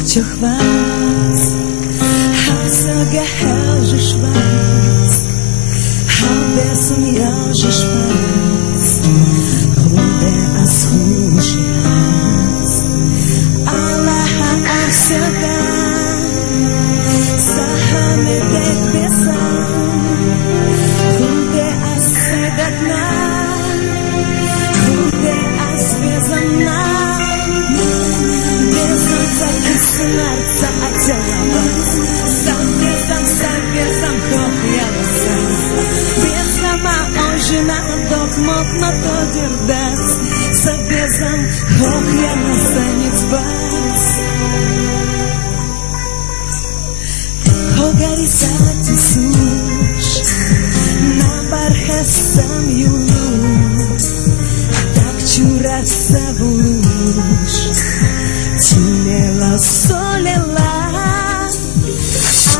Čo chvác, hausaga helge schwarz, halbesen jage schwarz, hunde as hushi haz, Allah hausaga, sahame dek besan, hunde as sedatna, hunde as vezamna. Сердце отделалось, сам безом хохлялся. Без сама ожина, док мог на то дердать, со безом хохлялся не спать. Хогарисати суш, на бархасам юлуш, так чураса булуш. Тимела солила,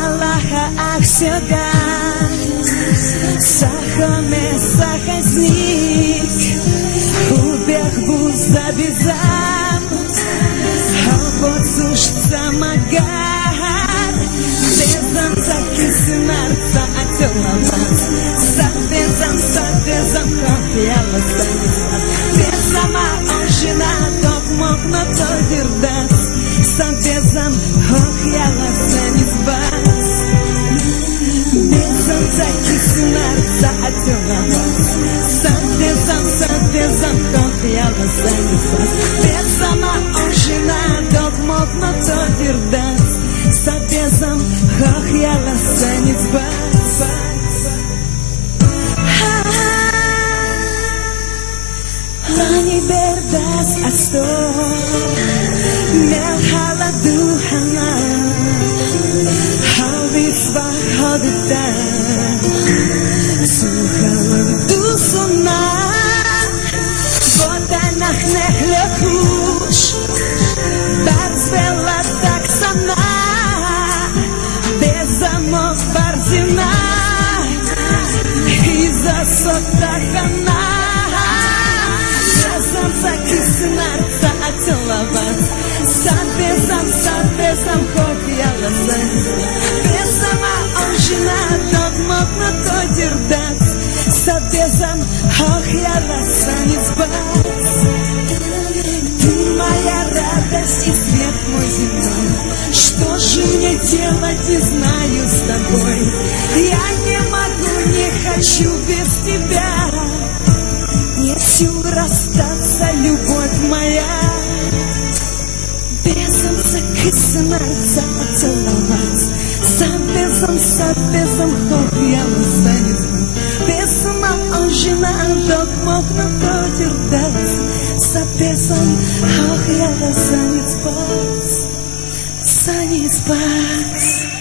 Аллаха аксяга, сахаме сахазник, убег буза безам, а вот суш самагар, безам закисынарца отелават, сабезам хохлялась, безама ожина, док мог на то дердать, сабезам хохлялась не спать, безам закисынарца отелават, сабезам хохлялась не спать, безама ожина, док мог на то дердать, сабезам хохлялась не спать. Lani berdas astor, mel haladu hana, halvis vahadita, suhaladu suna, voda nachnech lechush, barzvela tak sana, bezamov barzina, iza sotachana. Закисынарца отелават, сабезам хохлялась, безама ожина, док мог на то дердать, сабезам хохлялась не спать. Ты моя радость и свет мой земной, что же мне делать, не знаю с тобой, я не могу, не хочу без тебя. Не сил расстаться, любовь моя, безом закисынарца отелавать, сабезам хохлялась не спать, безама ожина, док мог на то дердать, сабезам хохлялась не спать.